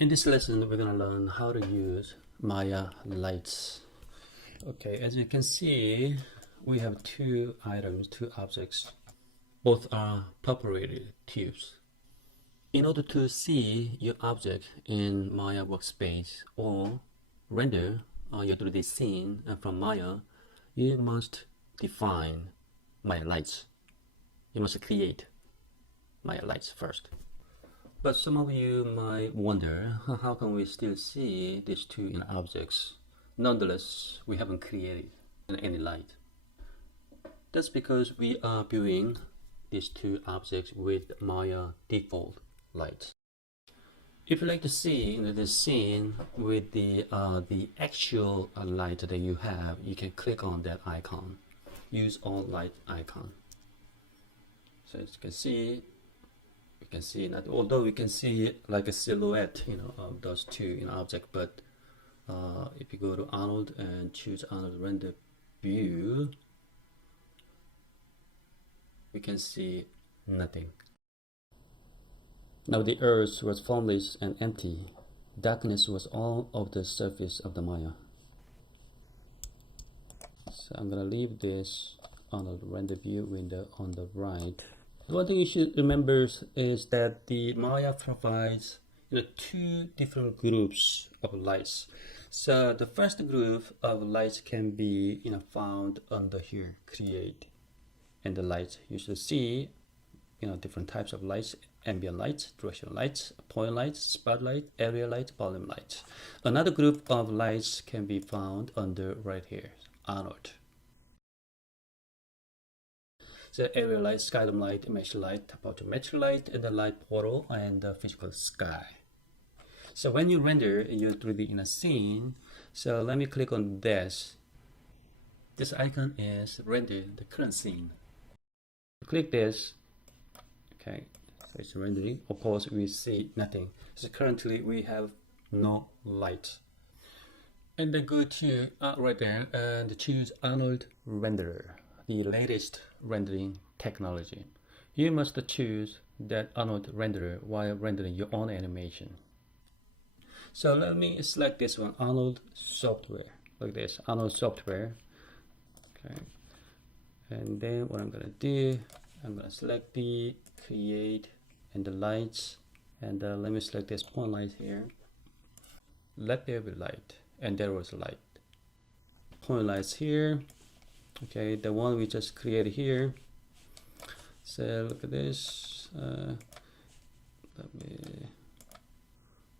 In this lesson, we're going to learn how to use Maya lights. Okay, as you can see, we have two items, two objects. Both are perforated tubes. In order to see your object in Maya workspace or render your 3D scene from Maya, you must define Maya lights. You must create Maya lights first. But some of you might wonder, how can we still see these two objects? Nonetheless, we haven't created any light. That's because we are viewing these two objects with Maya default light. If you like to see the scene with the actual light that you have, you can click on that icon. Use all light icon. So as you can see, we can see that although we can see like a silhouette, of those two objects, but if you go to Arnold and choose Arnold render view, we can see nothing. Now the earth was formless and empty. Darkness was all of the surface of the Maya. So I'm gonna leave this Arnold render view window on the right. One thing you should remember is that the Maya provides two different groups of lights. So the first group of lights can be found under here, create, and the lights. You should see different types of lights: ambient lights, directional lights, point lights, spotlight, area light, volume lights. Another group of lights can be found under right here, Arnold. So area light, skydome light, mesh light, topographic light, and the light portal, and the physical sky. So when you render your 3D in a scene, so let me click on this. This icon is render the current scene. Click this. Okay, so it's rendering. Of course, we see nothing. So currently we have no light. And then go to right there and choose Arnold Renderer, the latest rendering technology. You must choose that Arnold renderer while rendering your own animation. So let me select this one, Arnold software, like this, Arnold software. Okay, and then what I'm gonna do, I'm gonna select the create and the lights, and let me select this point light here. Let there be light, and there was light. Point lights here. Okay, the one we just created here. So look at this. Let me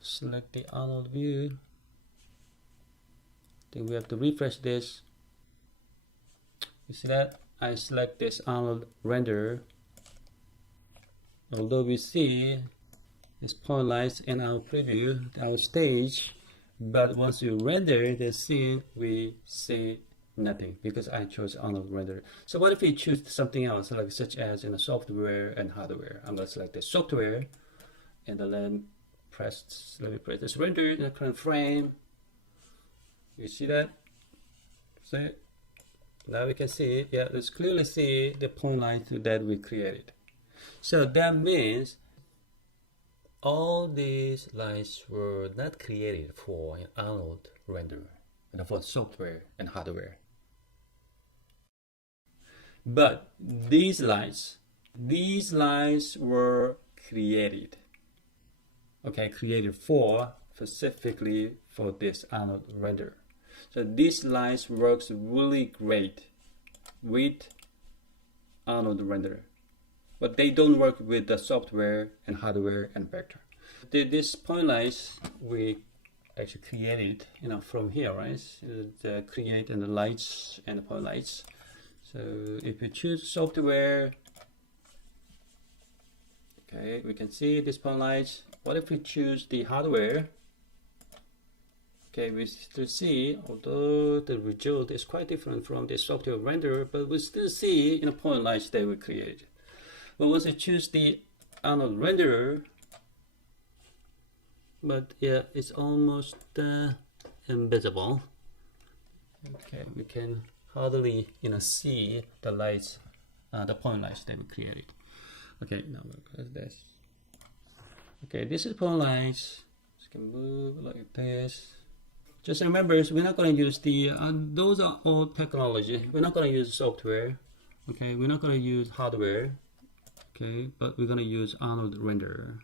select the Arnold view. Then we have to refresh this. You see that? I select this Arnold render. Although we see this point lights in our preview, our stage, but once you render the scene, we see nothing because I chose Arnold render. So what if we choose something else, like such as software and hardware? I'm going to select the software, and then let me press this render in the current frame. You see that? See? Now we can see, yeah, let's clearly see the point light that we created. So that means all these lights were not created for an Arnold renderer, for software and hardware. But these lights were created. Okay, created specifically for this Arnold renderer. So these lights works really great with Arnold renderer, but they don't work with the software and hardware and vector. These point lights we actually created, from here, right? The create and the lights and the point lights. So if you choose software, okay, we can see this point lights. What if we choose the hardware? Okay, we still see, although the result is quite different from the software renderer, but we still see point lights that we created. But once you choose the Arnold renderer, but yeah, it's almost invisible. Okay, we can hardly see the lights, the point lights that we created. Okay, now we'll close this. Okay, this is point lights. can move like this. Just remember, we're not going to use the, those are all technology. We're not going to use software, okay? We're not going to use hardware, okay? But we're going to use Arnold render.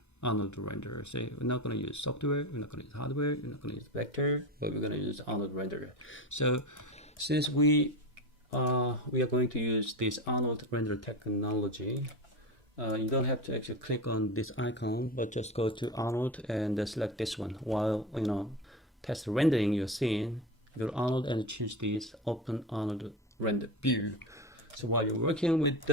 Say, we're not going to use software, we're not going to use hardware, we're not going to use vector, but we're going to use Arnold render. So since we are going to use this Arnold render technology, you don't have to actually click on this icon, but just go to Arnold and select this one. While test rendering your scene, go to Arnold and choose this Open Arnold Render View. So while you're working with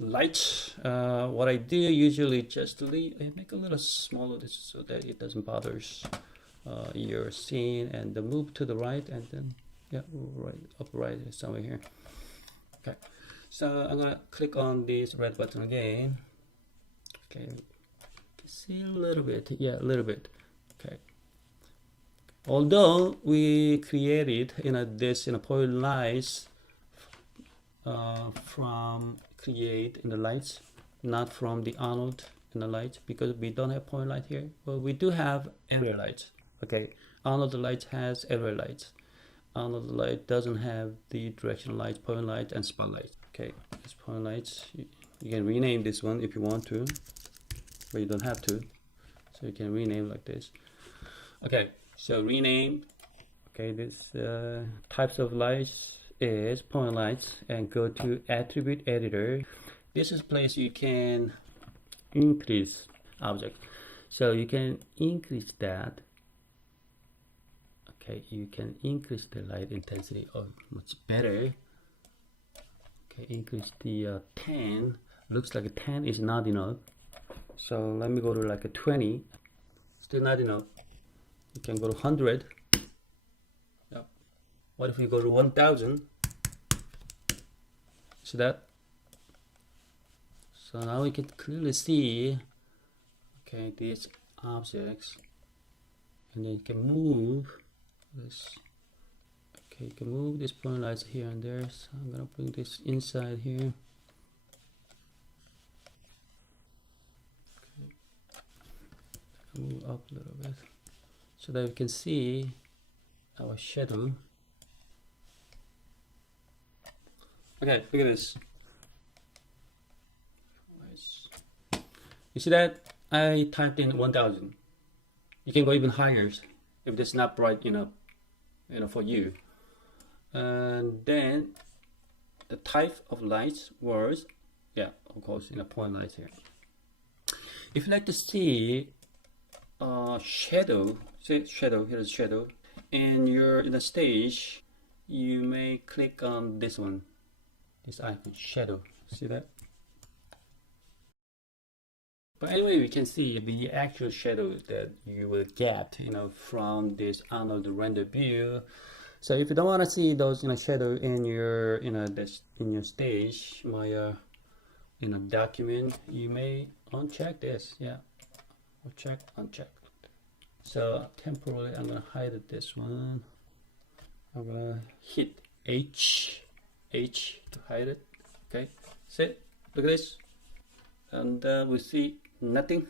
light, what I do usually just make a little smaller so that it doesn't bother your scene, and move to the right, and then right somewhere here. Okay, so I'm gonna click on this red button again. Okay, see a little bit, a little bit. Okay. Although we created this point lights from create in the lights, not from the Arnold in the lights, because we don't have point light here. But we do have area lights. Okay, Arnold lights has area lights. Arnold light doesn't have the directional lights, point light, and spotlight. Okay, this point lights, you can rename this one if you want to, but you don't have to. So you can rename like this. Okay, so rename. Okay, this types of lights is point lights, and go to attribute editor. This is a place you can increase object, so you can increase that. Okay, you can increase the light intensity much better. Okay, increase the 10. Looks like a 10 is not enough, so let me go to like a 20. Still not enough. You can go to 100. Yep. What if we go to 1000? See that? So now we can clearly see, okay, these objects, and then you can move this. Okay, you can move these point lights here and there. So I'm gonna bring this inside here. Okay. Move up a little bit so that we can see our shadow. Okay, look at this. You see that? I typed in 1000. You can go even higher if it's not bright enough, for you. And then the type of lights was, of course, point lights here. If you like to see shadow, here's shadow. And you're in a stage, you may click on this one. This icon, shadow. See that? But anyway, we can see the actual shadow that you will get, from this Arnold render view. So if you don't want to see those, shadow in your, in your stage, my, document, you may uncheck this. Uncheck. So temporarily, I'm gonna hide this one. I'm gonna hit H to hide it. Okay, see, look at this, and we see nothing.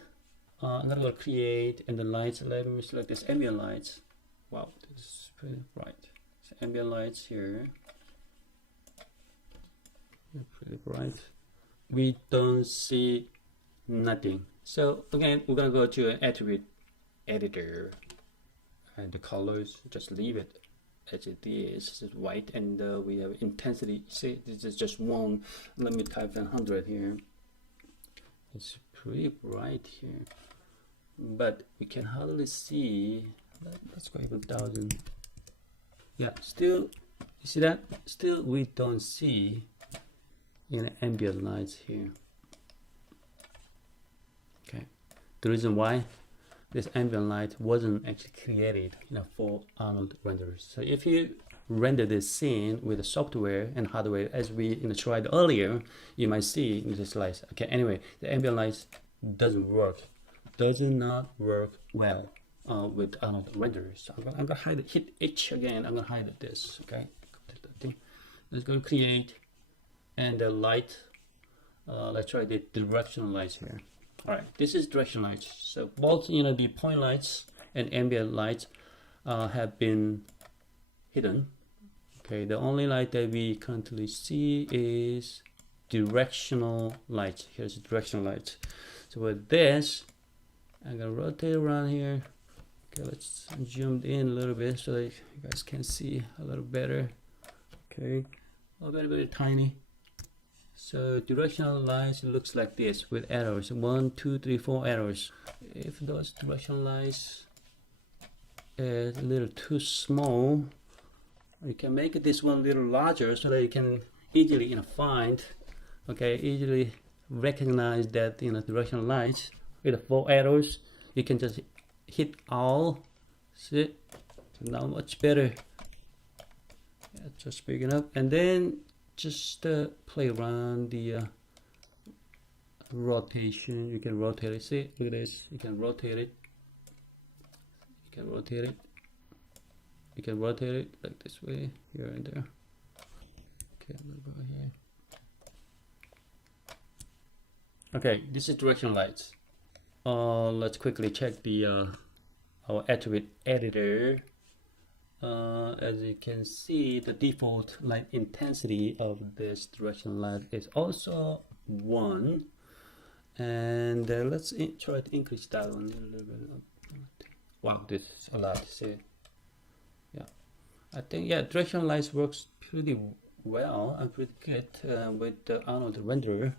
I'm gonna go create, and the lights, let me select this ambient lights. Wow, this is pretty bright. So ambient lights here, pretty bright. We don't see nothing. So again, we're gonna go to an attribute editor, and the colors, just leave it as it is. This is white, and we have intensity. See, this is just one. Let me type in 100 here. It's pretty bright here, but we can hardly see. Let's go even 1000. Yeah, still, you see that? Still, we don't see ambient lights here. Okay, the reason why this ambient light wasn't actually created for Arnold renderers. So if you render this scene with the software and hardware as we tried earlier, you might see this light. Okay, anyway, the ambient light does not work well with Arnold renderers. So I'm gonna hide it, hit H again. I'm gonna hide this. Okay, let's go create, and the light. Let's try the directional lights here. All right, this is directional lights. So both the point lights and ambient lights have been hidden. Okay, the only light that we currently see is directional lights. Here's directional lights. So with this, I'm gonna rotate around here. Okay, let's zoom in a little bit so that you guys can see a little better. Okay, very tiny. So directional lights looks like this with arrows. 1, 2, 3, 4 arrows. If those directional lights is a little too small, you can make this one a little larger so that you can easily find, okay, easily recognize that directional lights with the 4 arrows. You can just hit all. See, so now much better. Yeah, just big enough, and then just play around the rotation. You can rotate it. See, look at this. You can rotate it. You can rotate it. You can rotate it like this way, here and there. Okay, a little bit here. Okay, this is directional lights. Let's quickly check the our attribute editor. As you can see, the default light intensity of this directional light is also 1, and let's try to increase that one a little bit. Wow, this is a lot. See, yeah, I think directional lights works pretty well and pretty good with the Arnold renderer.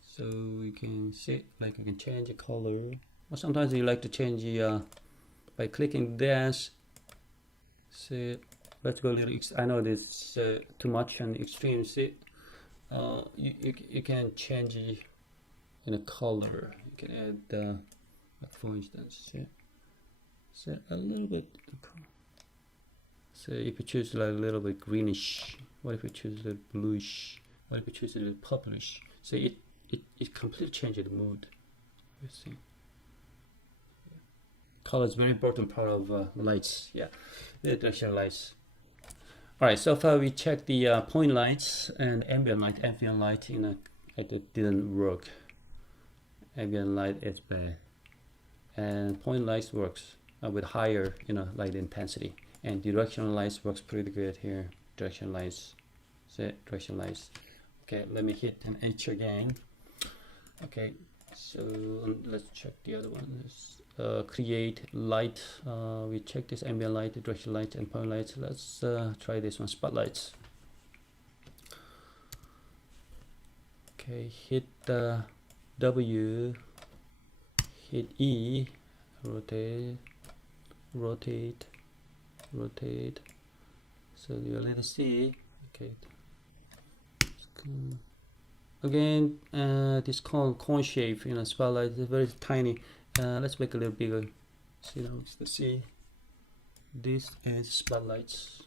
So you can see, like, you can change the color, or sometimes you like to change the by clicking this. See, let's go a little. I know this too much and extreme. See, you can change the color. You can add, like for instance, see a little bit. So if you choose like a little bit greenish, what if you choose a little bluish? What if you choose a little purplish? So it completely changes the mood. You see. Color is very important part of lights. Yeah, the directional lights. All right, so far we checked the point lights and ambient light. Ambient light, it didn't work. Ambient light is bad, and point lights works with higher, light intensity. And directional lights works pretty good here. Directional lights, see, directional lights. Okay, let me hit an H again. Okay, so let's check the other one. Create light. We check this ambient light, directional light, and point lights. Let's try this one, spotlights. Okay, hit W, hit E, rotate. So you let us see. Okay. Again, this cone shape, spotlight is very tiny. Let's make it a little bigger. See now, let's see. This is spotlights.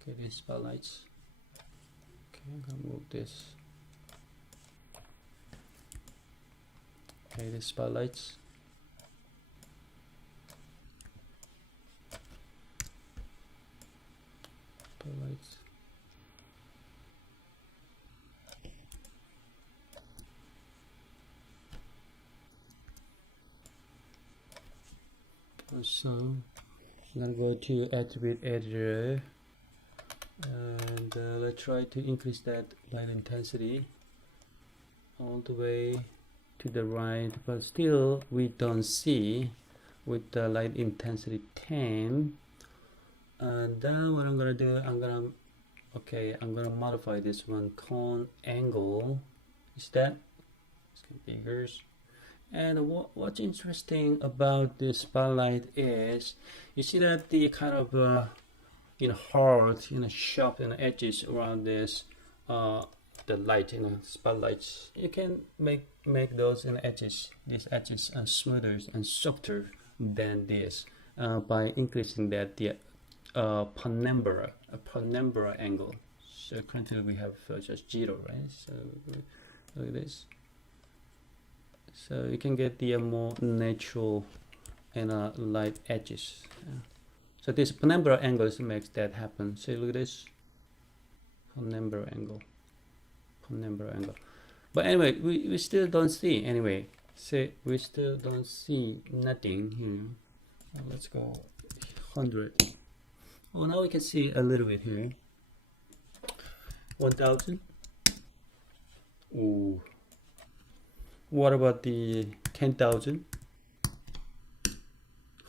Okay, this is spotlights. Okay, I'm gonna move this. Okay, this spotlights. Spotlights. So I'm gonna go to attribute editor, and let's try to increase that light intensity all the way to the right, but still we don't see with the light intensity 10. And then what I'm gonna do, I'm gonna modify this one, cone angle. Is that it's bigger? And what's interesting about this spotlight is you see that the kind of hard, sharp edges around this the light, spotlights. You can make those edges, these edges, smoother and softer than this by increasing that the penumbra angle. So currently we have just 0, right? So look at this. So you can get the more natural and light edges. So this penumbra angle makes that happen. So look at this penumbra angle. But anyway, we still don't see. Anyway, see, we still don't see nothing here. Let's go 100. Well, now we can see a little bit here. 1000. Ooh. What about the 10,000?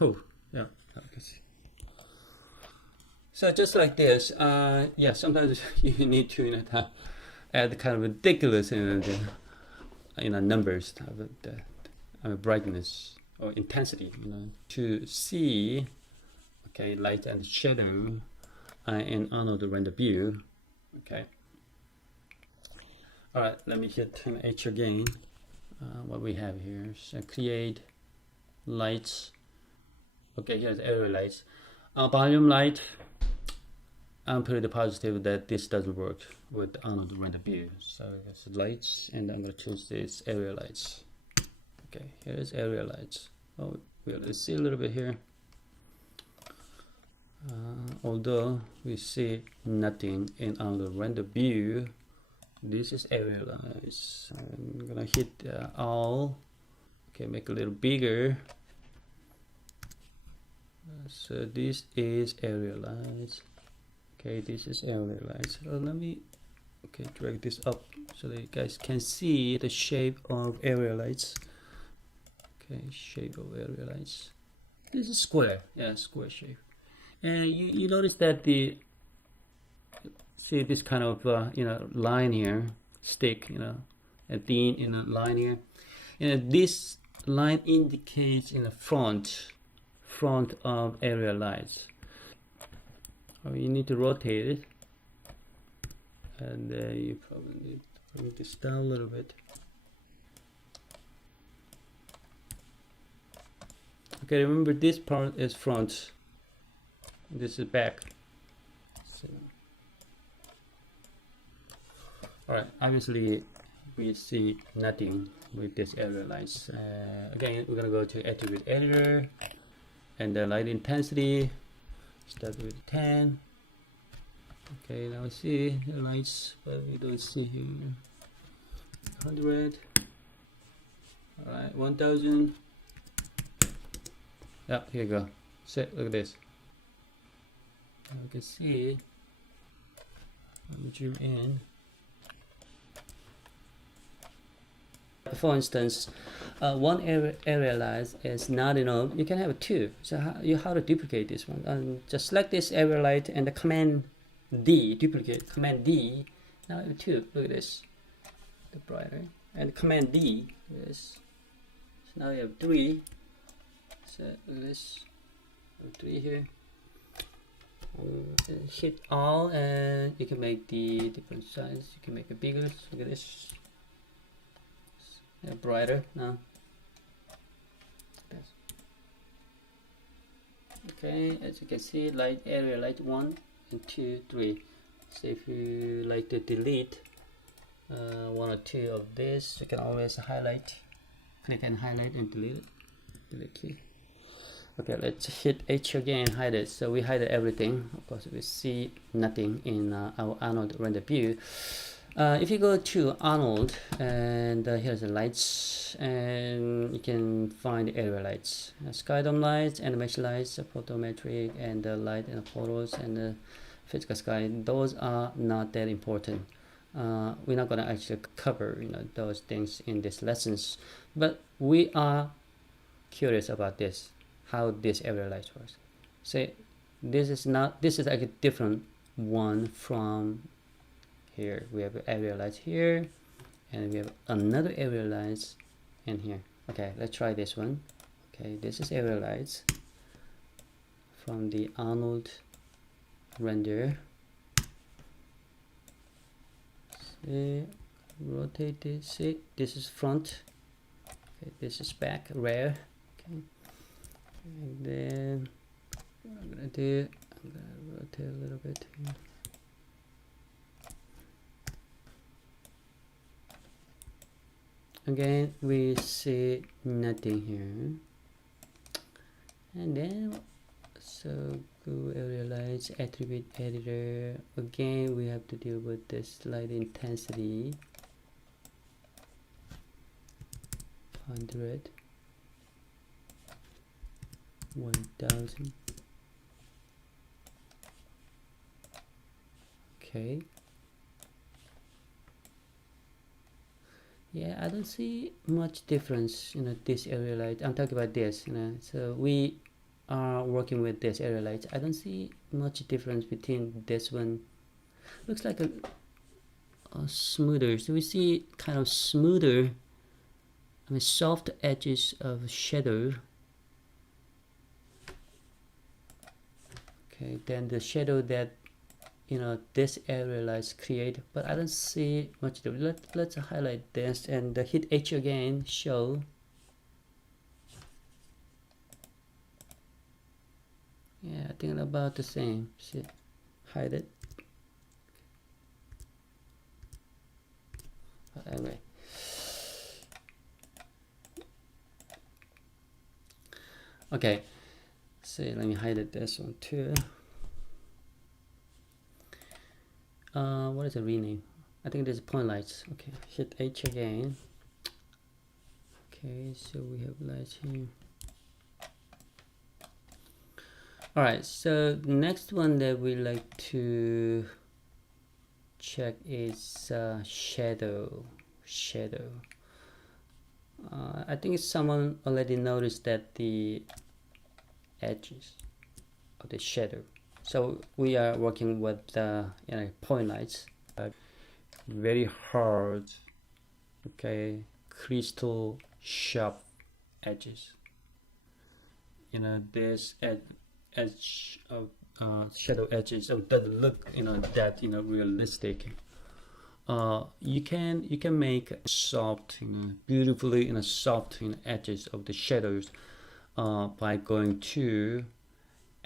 Oh, yeah, I can see. So just like this, yeah, sometimes you need to add kind of ridiculous numbers of the brightness or intensity, to see, okay, light and shadow in another render view. Okay. All right, let me hit H again. What we have here, so create lights. Okay, here's area lights. Volume light. I'm pretty positive that this doesn't work with another render view. So it's lights, and I'm going to choose this area lights. Okay, here's area lights. Oh, we'll see a little bit here. Although we see nothing in another render view, this is area lights. I'm gonna hit all. Okay, make a little bigger. So this is area lights. Okay, this is area lights. So let me drag this up so that you guys can see the shape of area lights. Okay, shape of area lights. This is square. Yeah, square shape. And you notice that see this kind of line here, stick, a thin line here. This line indicates in the front of area lights. You need to rotate it, and you probably need to bring this down a little bit. Okay, remember this part is front, this is back. So, alright, obviously we see nothing with this area lights. Again, we're gonna go to attribute editor, and the light intensity, start with 10. Okay, now we see the lights, but we don't see here. 100. Alright, 1000. Yeah, here you go. So look at this. Now we can see. Let me zoom in. For instance, one area light is not enough. You can have two. So how to duplicate this one? Just select this area light and the Command D, duplicate. Command D. Now we have two. Look at this. The brighter. And Command D. Yes. So now we have three. So look at this. We have three here. Hit all, and you can make the different size. You can make it bigger. Look at this. Brighter now. Okay, as you can see, light area light 1 and 2, 3. So if you like to delete 1 or 2 of this, you can always highlight, click and highlight and delete it. Delete key. Okay, let's hit H again, hide it. So we hide everything. Of course, we see nothing in our Arnold render view. If you go to Arnold, and here's the lights, and you can find the area lights, sky dome lights, and mesh lights, photometric, and the light and the photos, and the physical sky. Those are not that important. We're not going to actually cover those things in this lessons, but we are curious about this, how this area lights works. So this is like a different one from here. We have area lights here, and we have another area lights in here. Okay, let's try this one. Okay, this is area lights from the Arnold render. See, rotate this. See, this is front. Okay, this is back, rear. Okay, and then what I'm gonna do, I'm gonna rotate a little bit here. Again, we see nothing here, and then so go area lights, attribute editor. Again, we have to deal with this light intensity 100, 1000. Okay. Yeah, I don't see much difference, this area light. I'm talking about this, so we are working with this area light. I don't see much difference between this one. Looks like a smoother. So we see kind of smoother, soft edges of shadow. Okay, then the shadow that this area lights create, but I don't see much difference. Let's highlight this and hit H again, show. Yeah, I think about the same. See, hide it. But anyway, okay, so let me hide this one too. What is the rename? I think there's point lights. Okay, hit H again. Okay, so we have lights here. Alright, so the next one that we like to check is shadow. I think someone already noticed that the edges of the shadow. So we are working with point lights, very hard, okay, crystal sharp edges. This edge of shadow edges doesn't look that realistic. You can make soft, beautifully soft edges of the shadows by going to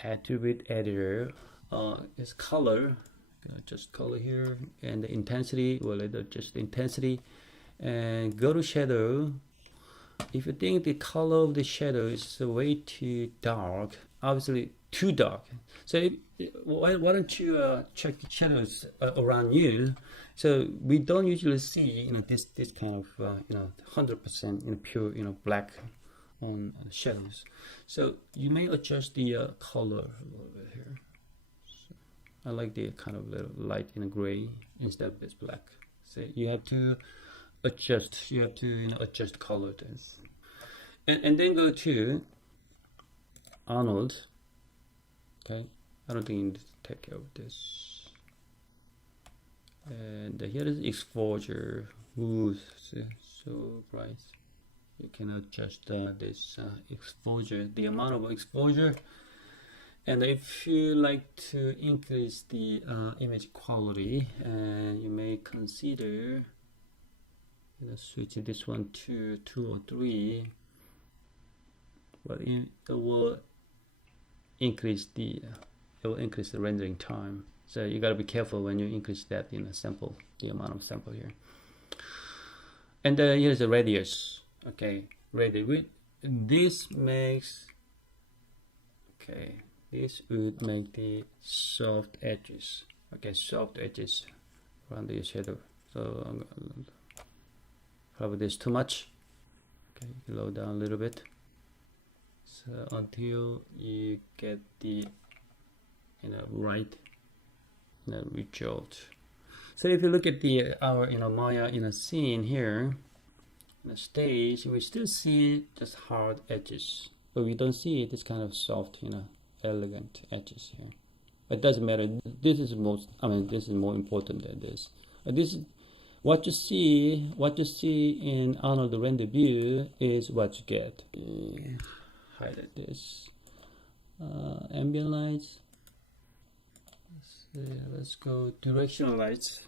attribute editor, is color, just color here, and the intensity, well, just the intensity, and go to shadow. If you think the color of the shadow is way too dark, obviously too dark, so why don't you check the shadows around you? So we don't usually see this kind of 100% pure black on shadows. So you may adjust the color a little bit here. So I like the kind of little light gray instead of this black. So you have to adjust. You have to adjust color this, and then go to Arnold. Okay, I don't think you need to take care of this. And here is exposure. Ooh, so bright. You can adjust this exposure, the amount of exposure, and if you like to increase the image quality, you may consider switch this one to 2 or 3, but it will increase the rendering time. So you gotta be careful when you increase that sample, the amount of sample here. And here's the radius. Okay, radius width. This makes, okay, this would make the soft edges. Okay, soft edges around the shadow. So probably this too much. Okay, lower down a little bit. So until you get the right result. So if you look at the our Maya scene here, the stage, we still see just hard edges, but we don't see this kind of soft elegant edges here. It doesn't matter. This is this is more important than this. This what you see in Arnold render view is what you get. Highlight this ambient lights. Let's go directional lights.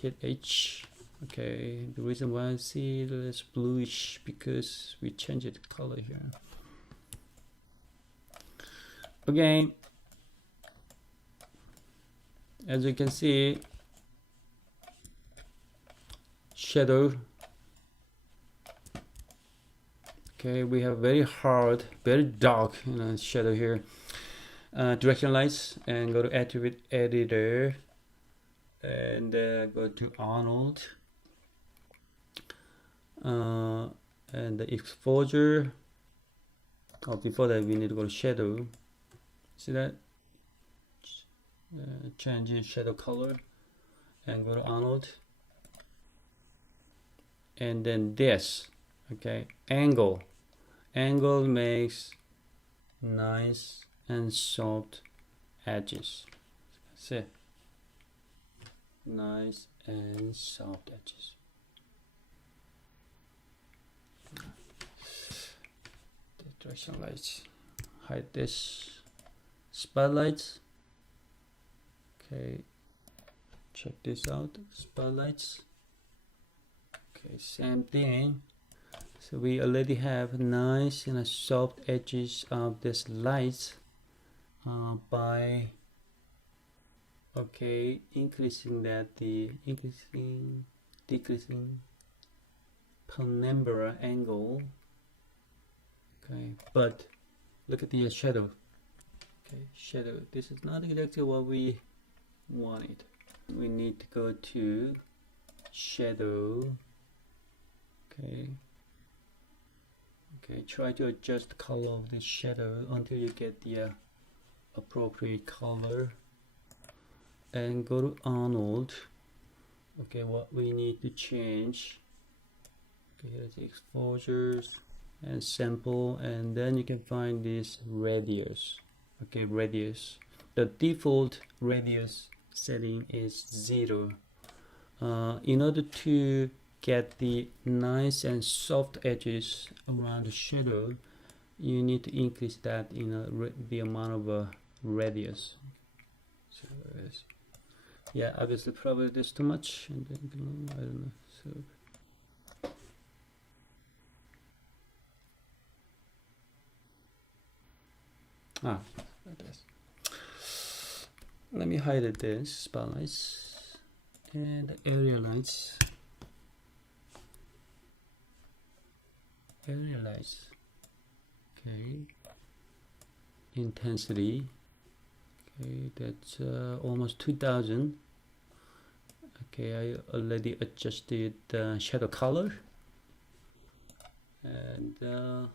Hit H. Okay, the reason why I see this bluish because we changed the color here. Again, as you can see, shadow. Okay, we have very hard, very dark shadow here. Directional lights, and go to attribute editor, and go to Arnold, and the exposure, before that we need to go to shadow. See that? Change in shadow color and go to Arnold, and then this, okay, angle makes nice and soft edges. See, nice and soft edges. The directional lights, hide this spotlights. Okay, check this out, spotlights. Okay, same thing. So we already have nice and soft edges of this lights by increasing decreasing penumbra angle. Okay, but look at the shadow. Okay, shadow, this is not exactly what we wanted. We need to go to shadow. Okay, try to adjust the color of this shadow until you get the appropriate color, and go to Arnold. Okay, what we need to change, okay, here's the exposures and sample, and then you can find this radius. Okay, radius, the default radius setting is 0. In order to get the nice and soft edges around the shadow, you need to increase that in the amount of radius. So yeah, obviously probably this too much, and then I don't know. So like this. Let me hide this spotlights and area lights. Area lights. Okay. Intensity. Okay, that's almost 2000. Okay, I already adjusted the shadow color, and go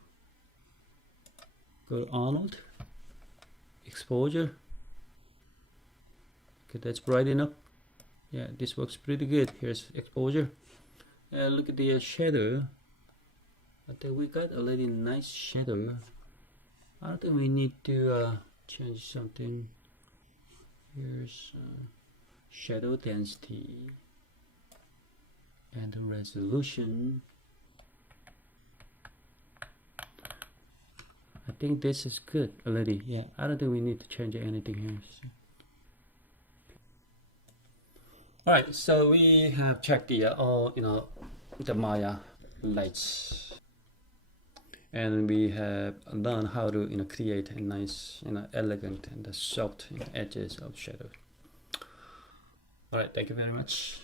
to Arnold, exposure. Okay, that's bright enough. Yeah, this works pretty good. Here's exposure. Look at the shadow. I think we got already nice shadow. I don't think we need to change something. Here's shadow density and the resolution. I think this is good already. Yeah, I don't think we need to change anything here. So. All right, so we have checked the the Maya lights, and we have learned how to create a nice elegant and soft edges of shadow. All right, thank you very much.